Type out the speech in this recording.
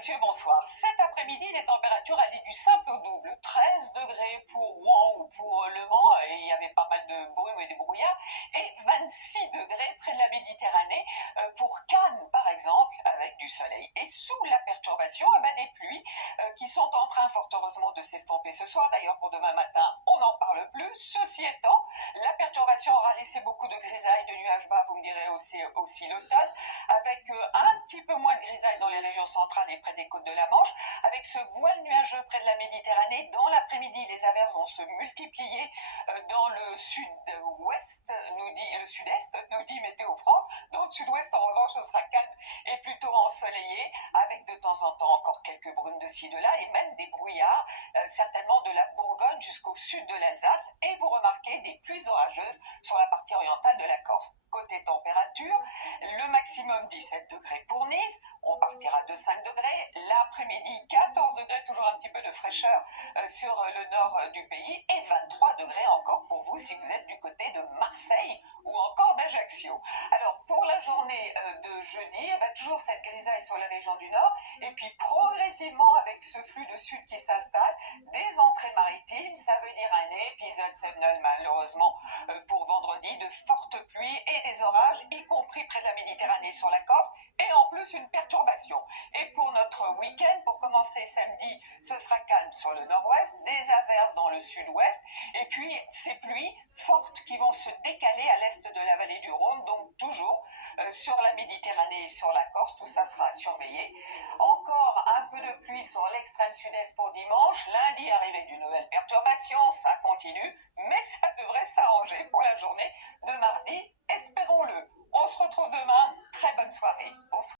Monsieur, bonsoir. Cet après-midi, les températures allaient du simple au double. 13 degrés pour Rouen ou pour Le Mans, et il y avait pas mal de brume et de brouillard, et 26 degrés près de la Méditerranée pour Cannes, par exemple, avec du soleil. Et sous la perturbation, des pluies qui sont en train, fort heureusement, de s'estomper ce soir. D'ailleurs, pour demain matin, on n'en parle plus. Ceci étant, la perturbation aura laissé beaucoup de grisailles, de nuages bas, vous me direz aussi l'automne, avec un petit peu moins de grisailles dans les régions centrales et près des côtes de la Manche, avec ce voile nuageux près de la Méditerranée. Dans l'après-midi, les averses vont se multiplier dans le sud-ouest, le sud-est, nous dit Météo France. Dans le sud-ouest, en revanche, ce sera calme et plutôt ensoleillé, avec de temps en temps encore quelques brumes de ci, de là, et même des brouillards, certainement de la Bourgogne jusqu'au sud de l'Alsace, et vous remarquez des pluies orageuses sur la partie orientale de la Corse. Côté température, le maximum 17 degrés pour Nice, on partira de 5 degrés, l'après-midi 14 degrés, toujours un petit peu de fraîcheur sur le nord du pays, et 23 degrés encore pour vous si vous êtes du côté de Marseille ou encore d'Ajaccio. Alors pour la journée de jeudi, toujours cette grisaille sur la région du nord, et puis progressivement avec ce flux de sud qui s'installe, des entrées maritimes, ça veut dire un épisode sévenols malheureusement pour vendredi, de fortes pluies et des orages, y compris près de la Méditerranée sur la Corse, et en plus une perturbation. Et pour notre week-end, pour commencer samedi, ce sera calme sur le nord-ouest, des averses dans le sud-ouest, et puis ces pluies fortes qui vont se décaler à l'est de la vallée du Rhône, donc toujours sur la Méditerranée et sur la Corse, tout ça sera surveillé. Encore un peu de pluie sur l'extrême sud-est pour dimanche, lundi arrivée d'une nouvelle perturbation, ça continue, mais ça devrait s'arranger pour la journée de mardi, espérons-le. On se retrouve demain, très bonne soirée. Bonsoir.